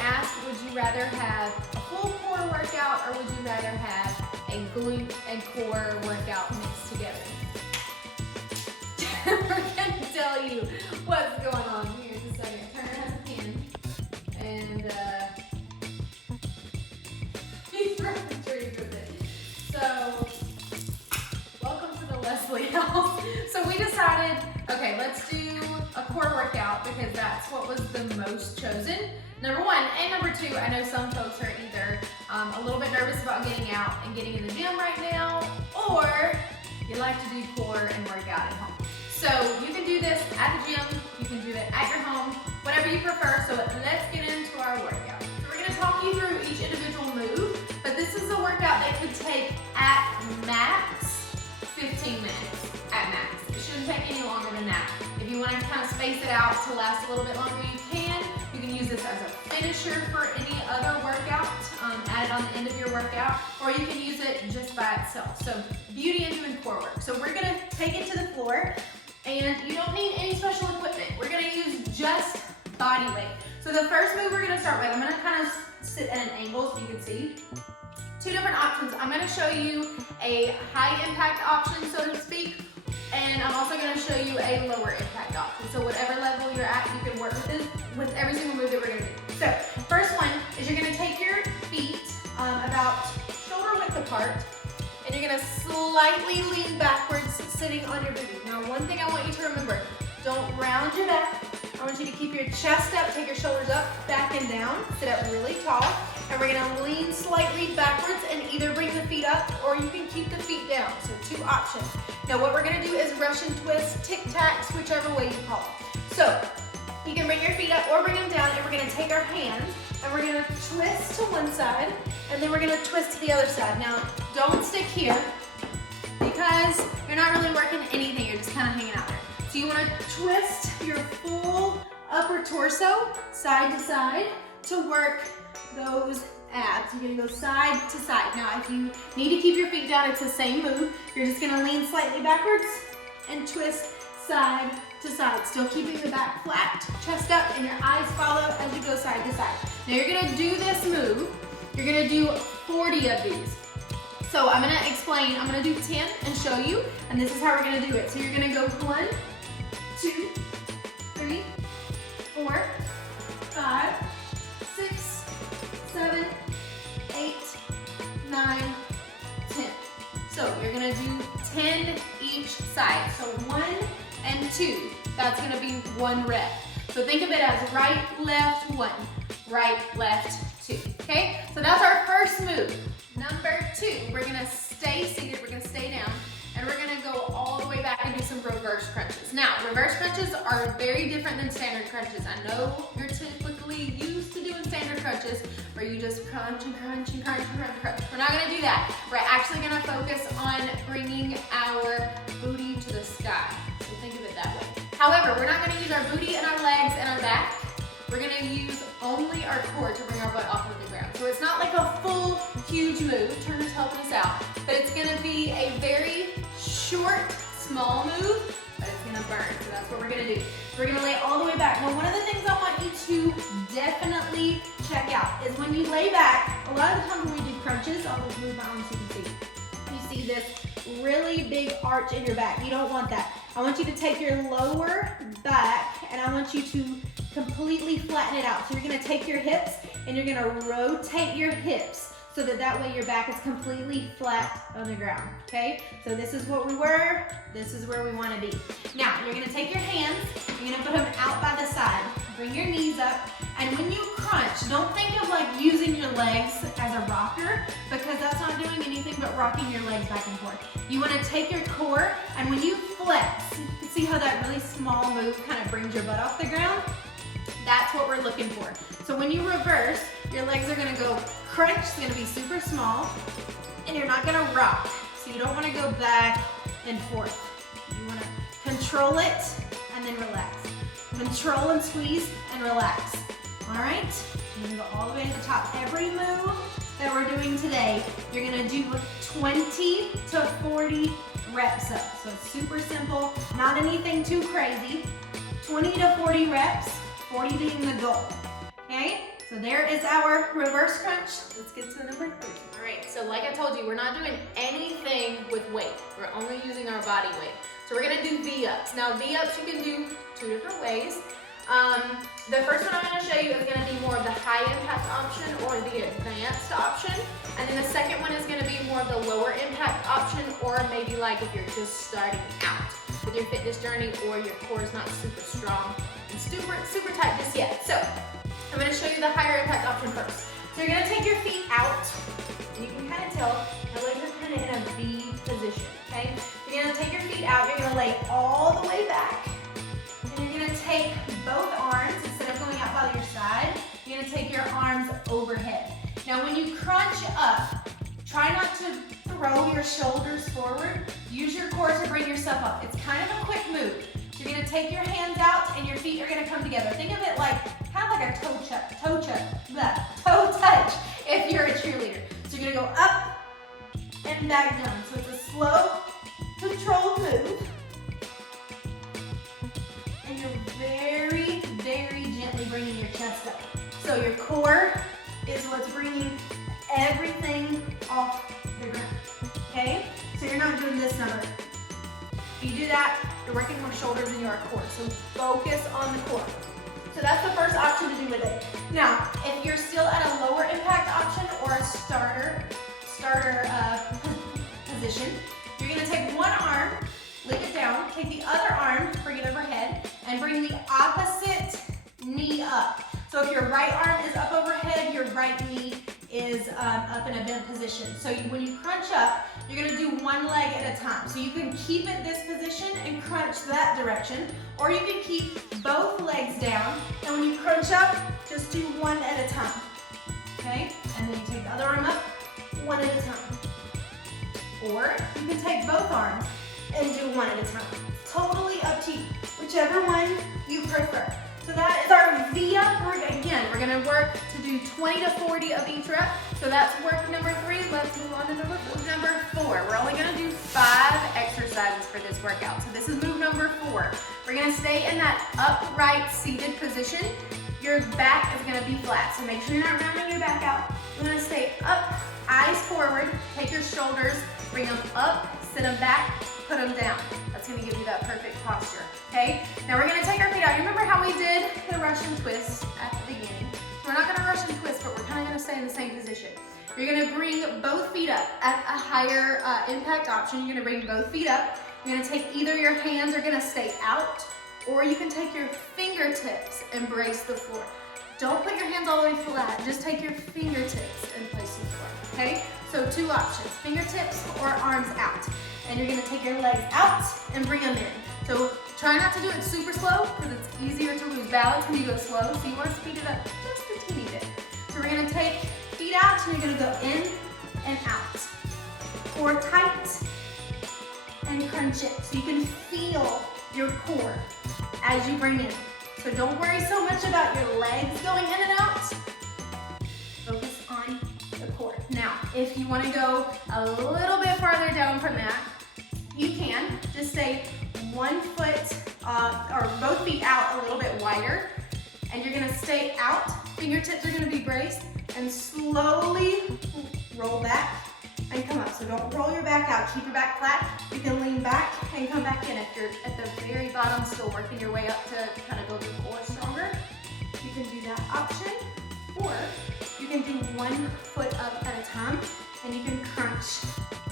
asked, would you rather have a full core workout or would you rather have a glute and core workout mixed together? We're gonna tell you what's going on here in just a second. Turner has a pen and he's running trees with it. So, welcome to the Leslie house. So we decided, okay, let's do a core workout because that's what was the most chosen. Number one, and number two, I know some folks are either a little bit nervous about getting out and getting in the gym right now, or you like to do core and work out at home. So you can do this at the gym, you can do it at your home, whatever you prefer. So let's get into our workout. So we're gonna talk you through each individual move, but this is a workout that could take at max 15 minutes, at max. It shouldn't take any longer than that. If you wanna kind of space it out to last a little bit longer, you can. You can use this as a finisher for any other workout, add it on the end of your workout, or you can use it just by itself. So beauty in doing core work. So we're gonna take it to the floor, and you don't need any special equipment. We're gonna use just body weight. So the first move we're gonna start with, I'm gonna kind of sit at an angle so you can see. Two different options. I'm gonna show you a high impact option, so to speak, and I'm also gonna show you a lower impact option. So whatever level you're at, you can work with this with every single move that we're gonna do. So first one is you're gonna take your feet about shoulder width apart, and you're gonna slightly lean backwards, sitting on your booty. Now, one thing I want you to remember, don't round your back. I want you to keep your chest up, take your shoulders up, back and down, sit up really tall, and we're gonna lean slightly backwards and either bring the feet up or you can keep the feet down. So two options. Now what we're gonna do is Russian twist, tic-tacs, whichever way you call them. So you can bring your feet up or bring them down, and we're gonna take our hands and we're gonna twist to one side and then we're gonna twist to the other side. Now don't stick here because you're not really working anything, you're just kind of hanging out there. So you wanna twist your full upper torso side to side to work those abs. You're gonna go side to side. Now if you need to keep your feet down, it's the same move. You're just gonna lean slightly backwards and twist side to side. Still keeping the back flat, chest up, and your eyes follow as you go side to side. Now you're gonna do this move. You're gonna do 40 of these. So I'm gonna explain, I'm gonna do 10 and show you, and this is how we're gonna do it. So you're gonna go 1, 2, 3, 4, 5, 6, 7, 8, 9, 10. So you're gonna do 10 each side. So 1 and 2, that's gonna be 1 rep. So think of it as right, left, 1, right, left, 2, okay? So that's our first move. Number 2, we're gonna stay seated, we're gonna stay down, and we're gonna go all the way back and do some reverse crunches. Now, reverse crunches are very different than standard crunches. I know you're typically used to doing standard crunches where you just crunch and crunch and crunch and crunch and crunch. We're not gonna do that. We're actually gonna focus on bringing our booty to the sky. So think of it that way. However, we're not gonna use our booty and our legs and our back. We're gonna use only our core to bring our butt off of the ground. So it's not like a full, huge move. Turner's helping us out. But it's gonna be a very short, small move, but it's gonna burn. So that's what we're gonna do. We're gonna lay all the way back. Now, one of the things I want you to definitely check out is when you lay back, a lot of the times when we do crunches, I'll just move my arms so you can see. You see this really big arch in your back. You don't want that. I want you to take your lower back and I want you to completely flatten it out. So you're gonna take your hips and you're gonna rotate your hips so that way your back is completely flat on the ground, okay? So this is what we were, this is where we wanna be. Now, you're gonna take your hands, you're gonna put them out by the side, bring your knees up, and when you crunch, don't think of like using your legs as a rocker because that's not doing anything but rocking your legs back and forth. You wanna take your core, and when you flex, you can see how that really small move kind of brings your butt off the ground? That's what we're looking for. So when you reverse, your legs are gonna go crunch, it's gonna be super small, and you're not gonna rock. So you don't wanna go back and forth. You wanna control it and then relax. Control and squeeze and relax. All right, you're gonna go all the way to the top. Every move that we're doing today, you're gonna do 20 to 40 reps up. So it's super simple, not anything too crazy. 20 to 40 reps, 40 being the goal, okay? So there is our reverse crunch. Let's get to number 3. All right, so like I told you, we're not doing anything with weight. We're only using our body weight. So we're gonna do V-ups. Now V-ups you can do 2 different ways. The first one I'm gonna show you is gonna be more of the high impact option or the advanced option. And then the second one is gonna be more of the lower impact option, or maybe like if you're just starting out with your fitness journey or your core is not super strong and super tight just yet. So I'm gonna show you the higher impact option first. So you're gonna take your feet out, and you can kind of tell my legs are kind of in a V position, okay? You're gonna take your feet out, you're gonna lay all the way back, and you're gonna take both arms, instead of going out by your side, you're gonna take your arms overhead. Now when you crunch up, try not to throw your shoulders forward. Use your core to bring yourself up. It's kind of a quick move. You're gonna take your hands out and your feet are gonna come together. Think of it like, kind of like a toe touch if you're a cheerleader. So you're gonna go up and back down. So it's a slow, controlled move. And you're very, very gently bringing your chest up. So your core is what's bringing everything off the ground, okay? So you're not doing this number. If you do that, you're working more shoulders than you are core. So focus on the core. So that's the first option to do with it. Now, if you're still at a lower impact option or a starter position, you're gonna take one arm, leave it down, take the other arm, bring it overhead, and bring the opposite knee up. So if your right arm is up overhead, your right knee is up in a bent position. So when you crunch up, you're gonna do one leg at a time. So you can keep it this position and crunch that direction, or you can keep both legs down, and when you crunch up, just do one at a time, okay? And then you take the other arm up, one at a time. Or you can take both arms and do one at a time. Totally up to you, whichever one you prefer. So that is our V-up. We're gonna work to do 20 to 40 of each rep. So that's work number 3. Let's move on to number 4. Number 4, we're only gonna do 5 exercises for this workout. So this is move number 4. We're gonna stay in that upright seated position. Your back is gonna be flat. So make sure you're not rounding your back out. You're gonna stay up, eyes forward, take your shoulders, bring them up, sit them back, put them down. That's gonna give you that perfect posture, okay? Now we're gonna take our feet out. You remember how we did the Russian twist at the beginning? We're not gonna Russian twist, but we're kinda gonna stay in the same position. You're gonna bring both feet up at a higher impact option. You're gonna bring both feet up. You're gonna take either your hands are gonna stay out, or you can take your fingertips and brace the floor. Don't put your hands all the way flat, just take your fingertips and place the floor, okay? So 2 options, fingertips or arms out. And you're gonna take your legs out and bring them in. So try not to do it super slow because it's easier to lose balance when you go slow. So you wanna speed it up just a teeny bit. So we're gonna take feet out and you're gonna go in and out. Core tight and crunch it. So you can feel your core as you bring in. So don't worry so much about your legs going in and out. Focus on the core. Now, if you wanna go a little bit farther down from that, you can just stay 1 foot or both feet out a little bit wider, and you're gonna stay out. Fingertips are gonna be braced, and slowly roll back and come up. So don't roll your back out, keep your back flat. You can lean back and come back in. If you're at the very bottom, still working your way up to kind of build your core stronger, you can do that option. Or you can do 1 foot up at a time, and you can crunch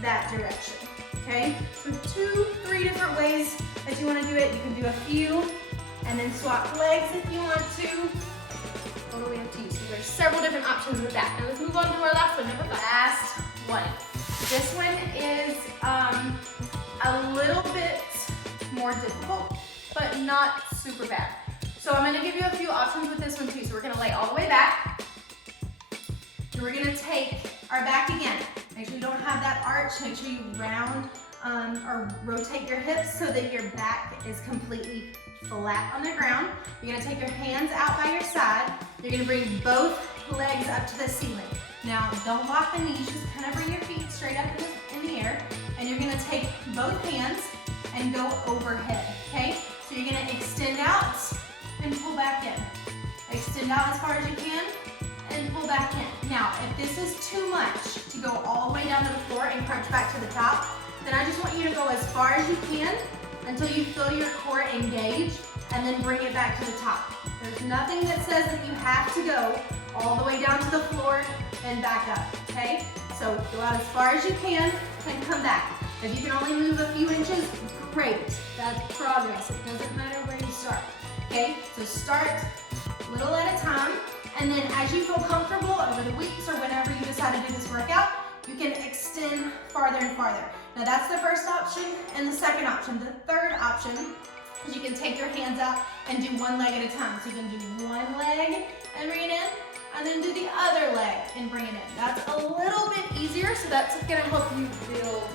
that direction, okay? So 2, 3 different ways that you wanna do it. You can do a few, and then swap legs if you want to. Totally up to you. So there's several different options with that. Now let's move on to our last one, number 5. Last one. This one is a little bit more difficult, but not super bad. So I'm gonna give you a few options with this one too. So we're gonna lay all the way back. And we're gonna take our back again. Make sure you don't have that arch. Make sure you round or rotate your hips so that your back is completely flat on the ground. You're gonna take your hands out by your side. You're gonna bring both legs up to the ceiling. Now, don't lock the knees, just kind of bring your feet straight up in the air, and you're gonna take both hands and go overhead, okay? So you're gonna extend out and pull back in. Extend out as far as you can and pull back in. Now, if this is too much to go all the way down to the floor and crunch back to the top, then I just want you to go as far as you can until you feel your core engage, and then bring it back to the top. There's nothing that says that you have to go all the way down to the floor and back up, okay? So go out as far as you can and come back. If you can only move a few inches, great. That's progress. It doesn't matter where you start, okay? So start little at a time, and then as you feel comfortable over the weeks or whenever you decide to do this workout, you can extend farther and farther. Now that's the first option and the second option. The third option is you can take your hands out and do one leg at a time. So you can do one leg and bring it in, and then do the other leg and bring it in. That's a little bit easier, so that's gonna help you build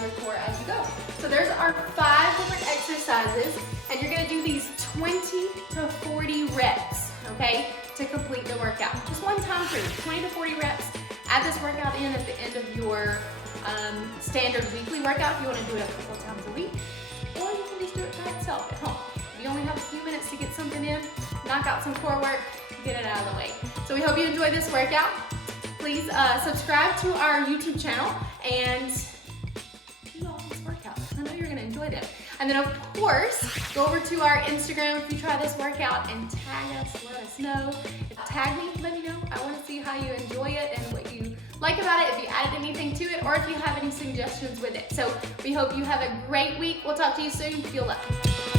your core as you go. So there's our 5 different exercises, and you're gonna do these 20 to 40 reps, okay, to complete the workout. Just one time through, 20 to 40 reps. Add this workout in at the end of your standard weekly workout if you want to do it a couple times a week, or you can just do it by itself at home. If you only have a few minutes to get something in, knock out some core work, get it out of the way. So we hope you enjoyed this workout. Please subscribe to our YouTube channel and do all these workouts. I know you're going to enjoy them. And then of course, go over to our Instagram if you try this workout and tag us, let us know. Tag me, let me know. I want to see how you enjoy it and what you like about it, if you added anything to it, or if you have any suggestions with it. So we hope you have a great week. We'll talk to you soon. Feel lucky.